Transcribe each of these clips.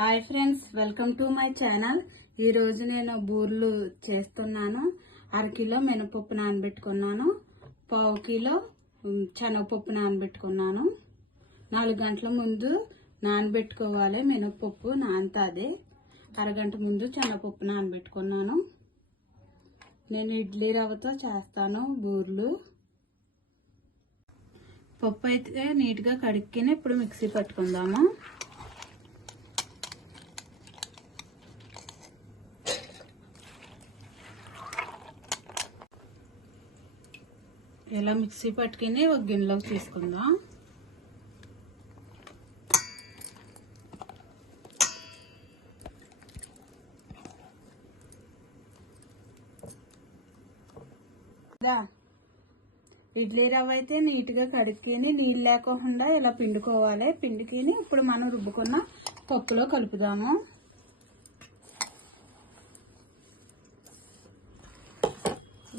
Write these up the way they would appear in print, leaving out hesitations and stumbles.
Hi friends, welcome to my channel. ఈరోజు నేను బూర్లు చేస్తున్నాను. అరకిలో మినపప్పు నానబెట్టుకున్నాను, పావు కిలో శనగపప్పు నానబెట్టుకున్నాను. 4 గంటల ముందు నానబెట్టుకోవాలి. మినపప్పు నానతాది. అరగంట ముందు శనగపప్పు నానబెట్టుకున్నాను. నేను ఇడ్లీ రవ్వతో చేస్తాను బూర్లు. పప్పు అయితే నీట్గా కడుక్కుని ఇప్పుడు మిక్సీ పట్టుకుందాము. ఇలా మిక్సీ పట్టుకుని ఒక గిన్నెలోకి తీసుకుందాం. ఇడ్లీ రవ్వ అయితే నీట్గా కడుక్కుని నీళ్ళు లేకుండా ఇలా పిండుకోవాలి. పిండుకుని ఇప్పుడు మనం రుబ్బుకున్న పప్పులో కలుపుదాము.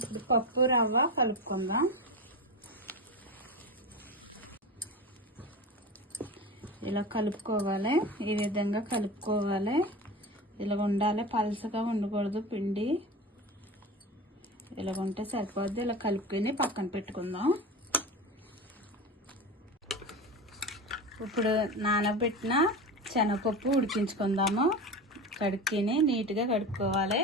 ఇప్పుడు పప్పు రవ్వ కలుపుకుందాం. ఇలా కలుపుకోవాలి. ఈ విధంగా కలుపుకోవాలి. ఇలా ఉండాలి, పలసగా ఉండకూడదు పిండి. ఇలా ఉంటే సరిపోద్ది. ఇలా కలుపుకొని పక్కన పెట్టుకుందాం. ఇప్పుడు నానబెట్టిన శనగపప్పు ఉడికించుకుందాము. కడుక్కుని నీట్గా కడుక్కోవాలి.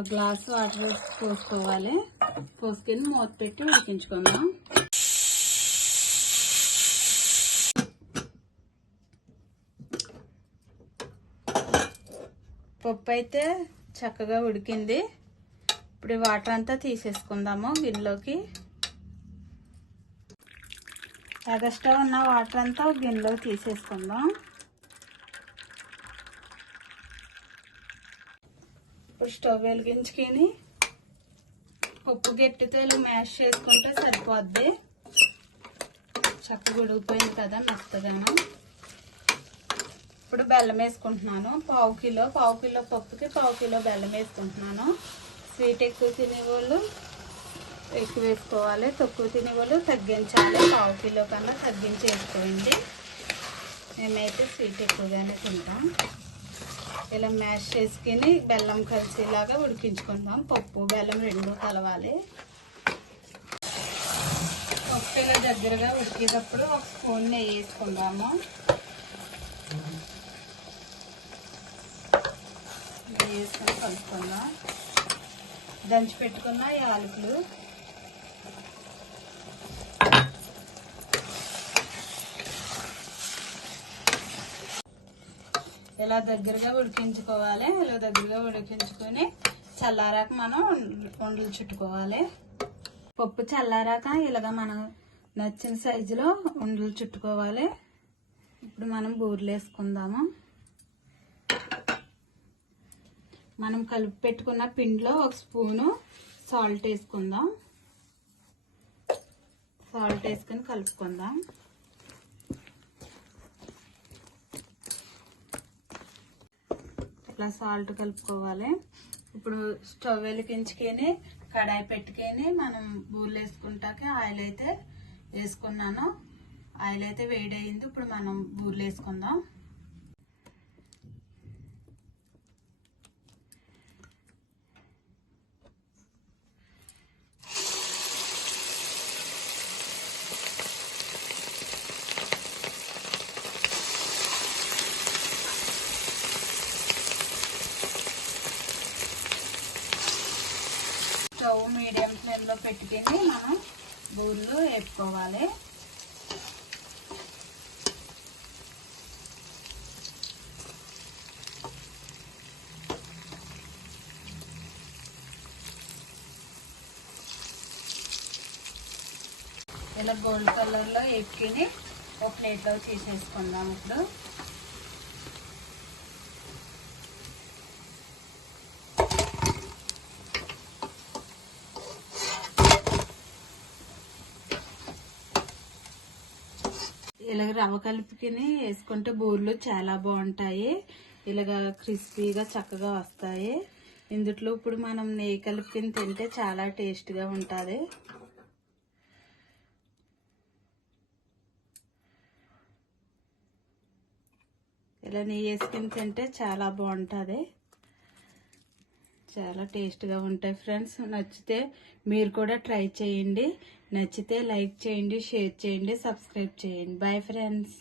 ఒక గ్లాస్ వాటర్ పోసుకోవాలి. పోసుకొని మూత పెట్టి ఉడికించుకుందాం. పప్పు అయితే చక్కగా ఉడికింది. ఇప్పుడు వాటర్ అంతా తీసేసుకుందాము గిన్నెలోకి. ఎగస్ట్రా ఉన్న వాటర్ అంతా గిన్నెలోకి తీసేసుకుందాం. ఇప్పుడు స్టవ్ వెలిగించుకొని పప్పు గట్టితో ఇలా మ్యాష్ చేసుకుంటే సరిపోద్ది. చక్కగా ఉడికిపోయింది కదా మెత్తగాను. ఇప్పుడు బెల్లం వేసుకుంటున్నాను. పావు కిలో పప్పుకి పావు కిలో బెల్లం వేసుకుంటున్నాను. స్వీట్ ఎక్కువ తినేవాళ్ళు ఎక్కువ వేసుకోవాలి, తక్కువ తినేవాళ్ళు తగ్గించాలి. పావు కిలో కన్నా తగ్గించి వేసుకోండి. మేమైతే స్వీట్ ఎక్కువగానే తింటాం. ఇలా మ్యాష్ చేసుకుని బెల్లం కలిసేలాగా ఉడికించుకుందాం. పప్పు బెల్లం రెండు కలవాలి. పప్పు ఇలా దగ్గరగా ఉడికేటప్పుడు ఒక స్పూన్ నెయ్యి వేసుకుందాము. నెయ్యి వేసుకొని కలుపుకుందాం. దంచి పెట్టుకున్న యాలకులు, ఇలా దగ్గరగా ఉడికించుకోవాలి. ఇలా దగ్గరగా ఉడికించుకొని చల్లారాక మనం ఉండలు చుట్టుకోవాలి. పప్పు చల్లారాక ఇలాగ మనం నచ్చిన సైజులో ఉండలు చుట్టుకోవాలి. ఇప్పుడు మనం బూరెలు వేసుకుందాము. మనం కలిపి పెట్టుకున్న పిండిలో ఒక స్పూను సాల్ట్ వేసుకుందాం. సాల్ట్ వేసుకొని కలుపుకుందాం. ఇట్లా సాల్ట్ కలుపుకోవాలి. ఇప్పుడు స్టవ్ వెలిగించుకొని కడాయి పెట్టుకొని మనం బూరెలు వేసుకుంటాక ఆయిల్ అయితే వేసుకున్నాను. ఆయిల్ అయితే వేడయింది. ఇప్పుడు మనం బూరెలు వేసుకుందాం. స్టవ్ మీడియం ఫ్లేమ్లో పెట్టుకొని మనం బూరెలు వేపుకోవాలి. ఇలా గోల్డ్ కలర్లో వేపుకొని ఒక ప్లేట్లో తీసేసుకుందాం. ఇప్పుడు ఇలాగ రవ్వ కలుపుకొని వేసుకుంటే బూరెలు చాలా బాగుంటాయి. ఇలాగ క్రిస్పీగా చక్కగా వస్తాయి. ఇందులో ఇప్పుడు మనం నెయ్యి కలుపుకొని తింటే చాలా టేస్ట్గా ఉంటుంది. ఇలా నెయ్యి వేసుకుని తింటే చాలా బాగుంటుంది, చాలా టేస్ట్గా ఉంటాయి ఫ్రెండ్స్. నచ్చితే మీరు కూడా ట్రై చేయండి. నచ్చితే లైక్ చేయండి, షేర్ చేయండి, సబ్స్క్రైబ్ చేయండి. Bye friends.